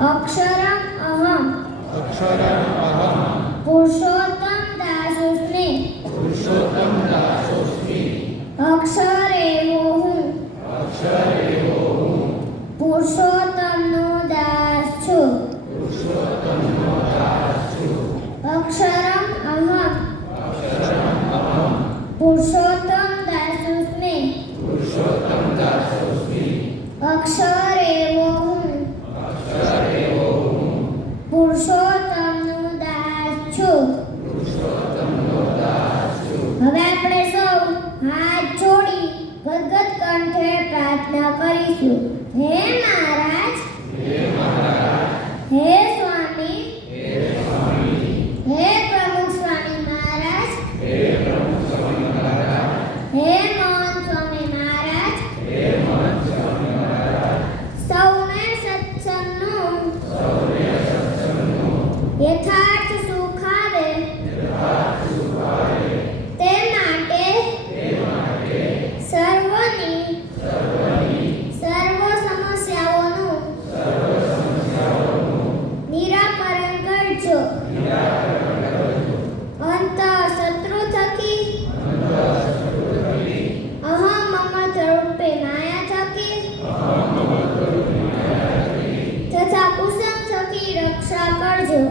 अक्षरम अहम पुरुषोत्तम दासोस्मि अक्षरे वो हूँ पुरुषोत्तम नो दास छू अक्षरम अहम पुरुषोत्तम दासोस्मि अक्षरे वो हूँ પુરુષોત્તમ નો દાસ છું. હવે આપણે સૌ હાથ જોડી ગદગદ કંઠે પ્રાર્થના કરીશું. હે મહારાજ, હે સ્વામી, હે પ્રમુખ સ્વામી મહારાજ, હે મહંત સ્વામી મહારાજ, સૌને સત્સંગનું યથાર્થ સુખ આવે તે માટે સર્વની સર્વ સમસ્યાઓનું નિરાકરણ કરજો. અંત શત્રુ થકી અહમ મમત રૂપે માયા થકી તથા કુસમ થકી રક્ષા કરજો.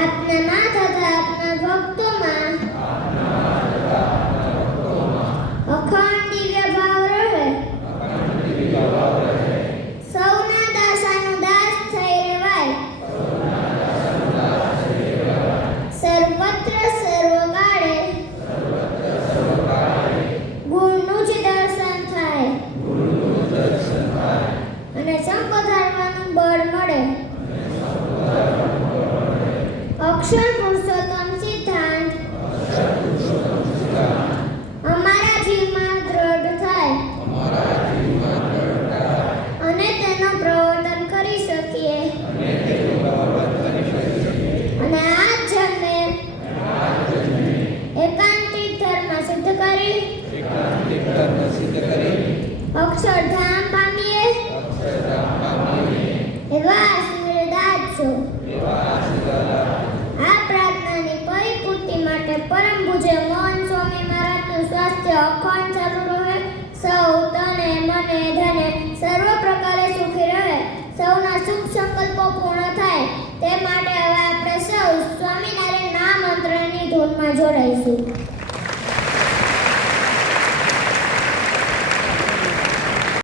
આપના નાથ તથા આપના ભક્તોમાં અખંડ દિવ્ય ભાવ રહે. સૌના દાસાનો દાસ થઈ રહેવાય. સર્વત્ર સર્વકાળે ગુણનું જ દર્શન થાય અને સંપધારવાનું બળ મળે. અક્ષર પુરુષોત્તમ સિદ્ધાંત અમારા જીવમાં દ્રઢ થાય અને તેનું પ્રવર્તન કરી શકીએ અને આ જન્મે એકાંતિક ધર્મ સિદ્ધ કરી અક્ષરધામ પામીએ એવા આશીર્વાદ છો. આ પ્રાર્થનાની પરિપૂર્તિ માટે પરમ પૂજ્ય મોહન સ્વામી મહારાજનું સ્વાસ્થ્ય અખંડ ચાલુ રહે. સૌ તને મને ધને સર્વ પ્રકારે સુખી રહે. સૌના શુભ સંકલ્પો પૂર્ણ થાય તે માટે હવે આપણે સૌ સ્વામિનારાયણ નામ મંત્રની ધૂનમાં જોડાઈશું.